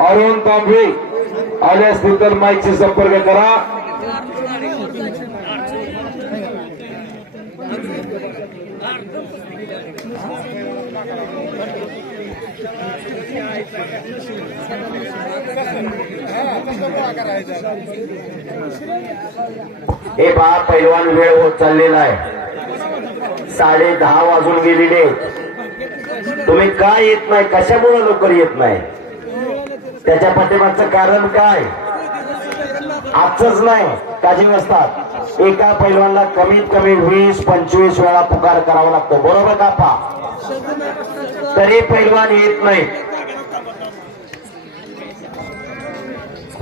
अरुण तांबे आले असतील तर माईकशी संपर्क करा हे पहा पैलवान वेळ होत चाललेला आहे साडे दहा वाजून गेलेले आहेत. तुम्ही काय येत नाही? कशामुळे लवकर येत नाही? त्याच्या पाठीमागचं कारण काय? आजच नाही. काही नसतात एका पैलवानला कमीत कमी वीस पंचवीस वेळा पुकार करावा लागतो. बरोबर का पा? तरी पैलवान येत नाही.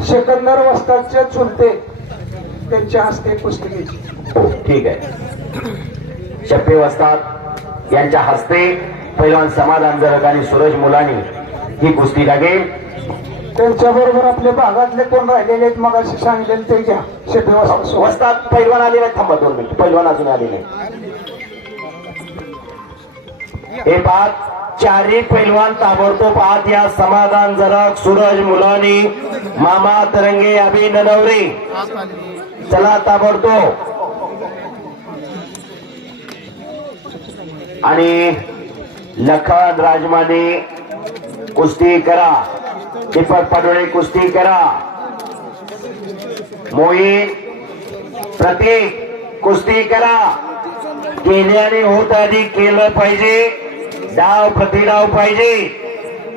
सेकंदर वस्तादचे चुलते त्यांच्या हस्ते पुस्तकेची हो ठीक आहे. शप्पे वस्ताद यांच्या हस्ते पैलवान समाधान जरग आणि सूरज मुलानी ही कुस्ती लागेल त्यांच्या बरोबर आपल्या भागातले कोण राहिलेले आहेत मग असे सांगितले ते घ्या. शेपे वस्ताद वस्ताद पैलवान आले नाही थांबा दोन मिनिट. पैलवान अजून आले नाही हे पाच चारही पैलवान ताबडतोब आत या समाधान जरग सूरज मुलानी मामा तरंगे अभि ननवरे चला ताबडतोब. आणि लखन राजमाने कुस्ती करा. दीपक पाडोळे कुस्ती करा. मोहीन प्रतीक कुस्ती करा. केल्याने होत आधी केलं पाहिजे. डाव प्रतिडाव पाहिजे.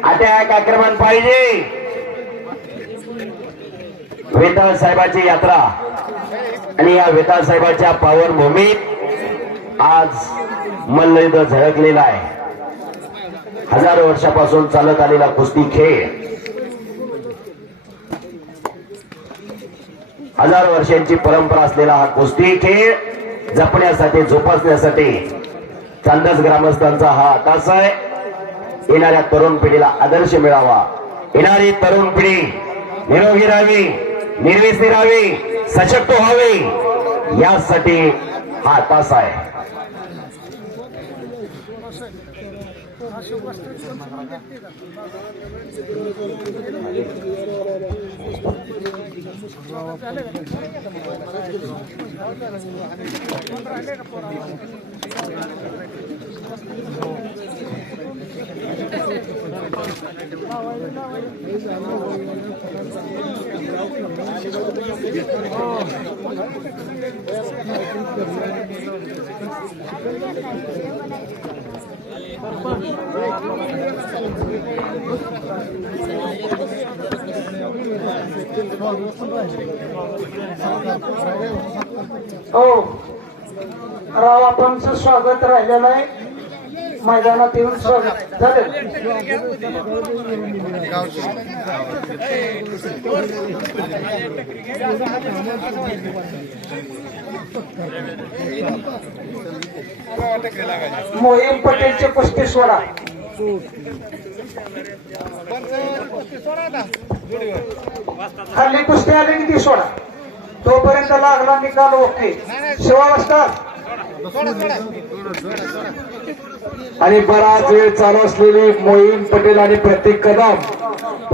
अटॅक आक्रमण पाहिजे. वेताळ साहेबाची यात्रा आणि या वेताळ साहेबाच्या पावन भूमीत आज मल्लयुद्ध झळकलेला आहे. हजारो वर्षापासून चालत आलेला कुस्ती खेळ. हजारो वर्षांची परंपरा असलेला हा कुस्ती खेळ जपण्यासाठी जोपासण्यासाठी चांदस ग्रामस्थांचा हा आकाश आहे. येणाऱ्या तरुण पिढीला आदर्श मिळावा. येणारी तरुण पिढी निरोगी राहावी निर्व्यसनी राहावी सशक्त व्हावी. यासाठी हा तास आहे. Oh. हो राव आपणचं स्वागत राहिलेलं आहे. मैदानात येऊन स्वागत झालं. मोहीम पटेलचे कुस्ती सोडा खाली कुस्ती आली की ती सोडा. तोपर्यंत लागला निकाल ओके. शिवा असतात आणि बराच वेळ चालू असलेली मोहीम पटेल आणि प्रतीक कदम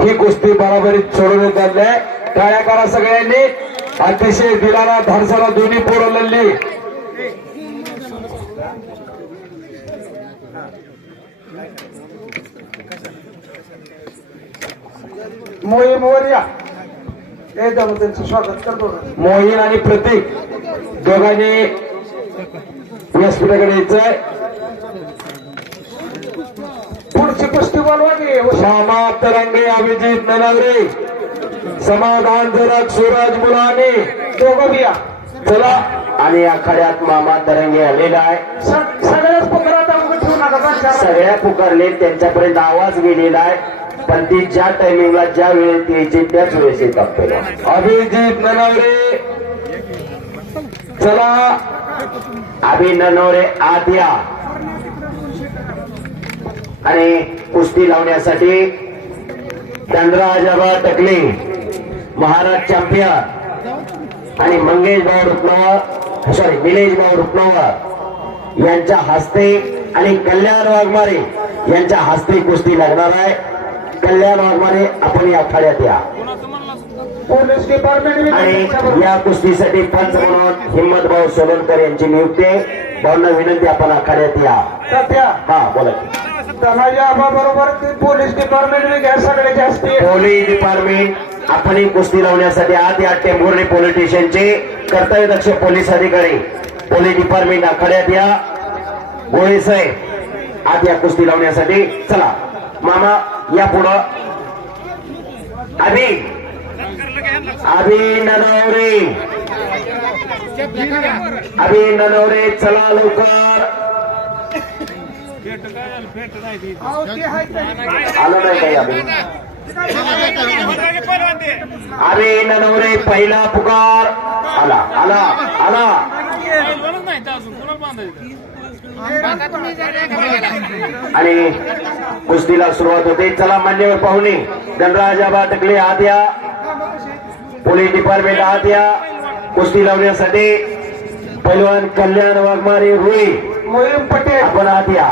ही कुस्ती बराबरीत सोडवण्यात आली आहे टाळ्या करा सगळ्यांनी. अतिशय दिलाना धाडसाला दोन्ही पोरं लढली. मोहीमवर या. त्यांचं स्वागत करतो. ना. मोहीन आणि प्रतीक दोघांनी व्यासपीठाकडे यायचंय. पुढची कुस्ती बोलवा की श्यामा तरंगे अभिजित ननावरे समाधान जरग सूरज मुलाने. दोघं बी या. चला. आणि आखाड्यात मामा तरंगे आलेला आहे. सग- सगळ्याच पुकारात सगळ्या पुकारले त्यांच्यापर्यंत आवाज गेलेला आहे. पण ती ज्या टायमिंगला ज्या वेळेत यायची त्याच वेळेस येतात पहिला अभिजित ननावरे चला. अभि ननवरे आत या आणि कुस्ती लावण्यासाठी चंद्राज आबा टकले महाराज चॅम्पियन आणि मंगेश भाऊ रुपनावर सॉरी निलेश भाऊ रुपनावर यांच्या हस्ते आणि कल्याण वाघमारे यांच्या हस्ते कुस्ती लागणार आहे. कल्याण वाघमारे आपण या आखाड्यात या. पोलीस डिपार्टमेंट आणि या कुस्तीसाठी पंच म्हणून हिम्मत भाऊ सोलनकर यांची नियुक्ती भाऊंना विनंती आपण आखाड्यात या. सध्या? हा बोला ते पोलीस डिपार्टमेंट बी घ्या सगळे जास्ती पोलीस डिपार्टमेंट आपण ही कुस्ती लावण्यासाठी आत या टेंभुर्णी पोलीस स्टेशनचे कर्तव्यदक्ष पोलीस अधिकारी. पोलीस डिपार्टमेंट आखाड्यात या. गोळे साहेब आत या कुस्ती लावण्यासाठी चला. मामा या पुढं. अभि अभि ननवरे अभि ननवरे चला लवकर। आलं नाही काही अभि अरे ननवरे पहिला पुकार। आला आला आला। आणि कुस्तीला सुरुवात होते चला मान्यवर पाहुणे धनराजाबा टकले आद्या पोलीस डिपार्टमेंट आत या. कुस्ती लावण्यासाठी पैलवान कल्याण वाघमारे रुई. मोहीम पटेल. आपण आत या.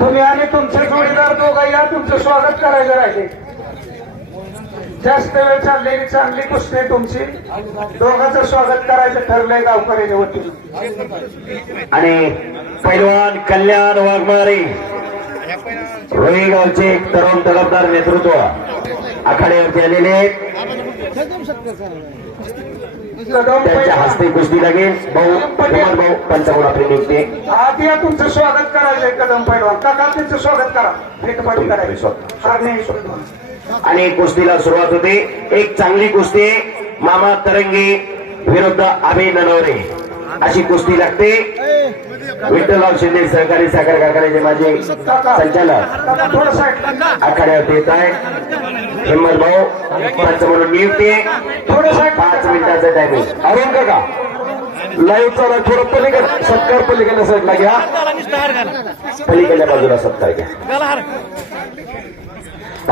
तुम्ही आणि तुमचे जोडीदार दोघं या. तुमचं स्वागत करायचं राहिले. जास्त वेळ चाललेली चांगली कुस्ती आहे तुमची. दोघांचं स्वागत करायचं ठरलंय गावकऱ्याच्या वतीने. आणि पैलवान कल्याण वाघमारे. रोही गावचे एक तरुण तडफदार नेतृत्व. आखाड्यावरती आलेले आहेत. कदम त्यांच्या. हस्ते कुस्ती लागेल भाऊ कुमार भाऊ आपली आत या तुमचं स्वागत करायचंय कदम पैलवान. काका तुमचं स्वागत करा. फिटपटी करायचं नाही आणि कुस्तीला सुरुवात होते. एक चांगली कुस्ती. मामा तरंगे विरुद्ध अभि ननवरे. अशी कुस्ती लागते. विठ्ठलराव शिंदे सहकारी साखर कारखान्याचे माझे संचालक. आखाड्यावरती येत आहे हिम्मत भाऊ पंच म्हणून नियुक्ती. पाच मिनिटाचं टायमिंग अरुण काका लाईव्ह चालू थोडं पलीकडे सत्कार पलीकडल्या साईडला घ्या. पलीकडल्या बाजूला सत्कार घ्या.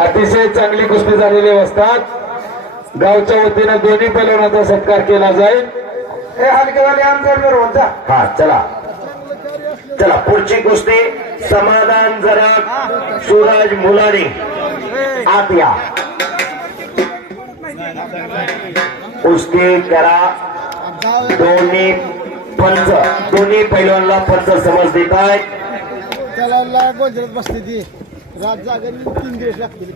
अतिशय चांगली कुस्ती झालेली असतात. गावच्या वतीनं दोन्ही पैलवानाचा सत्कार केला जाईल. हे हलकेवाले आमदार जा. हा चला. चला पुढची कुस्ती. समाधान जरग सूरज मुलानी. आत या. कुस्ती करा. दोन्ही पंच. दोन्ही पैलवानला पंच समज देत आहेत लागतील.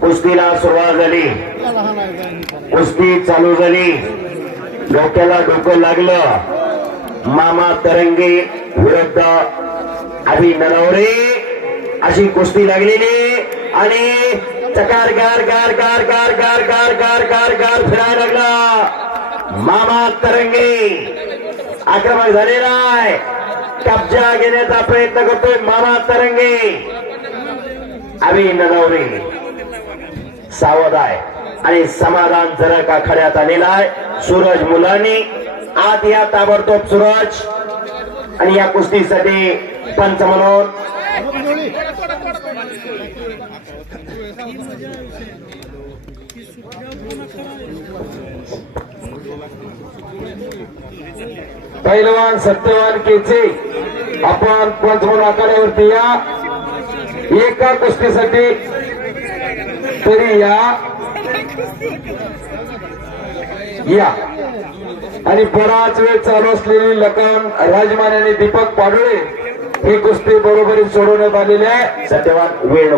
कुस्तीला सुरुवात झाली. कुस्ती चालू झाली. डोक्याला डोकं लागलं. मामा तरंगे विरुद्ध अभि नरवरे अशी कुस्ती लागलेली आणि चकार गार गार गार गार गार गार गार गार गार फिरायला लागला. मामा तरंगे आक्रमक झालेला आहे. कब्जा घेण्याचा प्रयत्न करतोय मामा तरंगे. अभि नरवरे सावध आहे. आणि समाधान का खड्या आलेला आहे. सूरज मुलांनी आत या ताबडतोब सूरज आणि या कुस्तीसाठी पंच म्हणून पैलवान सत्यवान केचे. आपण पंच म्हणून आखाड्यावरती या. एका कुस्तीसाठी तरी या. या. आणि बराच वेळ चालू असलेली लकान राजमान आणि दीपक पाडोळे ही कुस्ती बरोबरी सोडवण्यात आलेली आहे. सत्यवान वेळ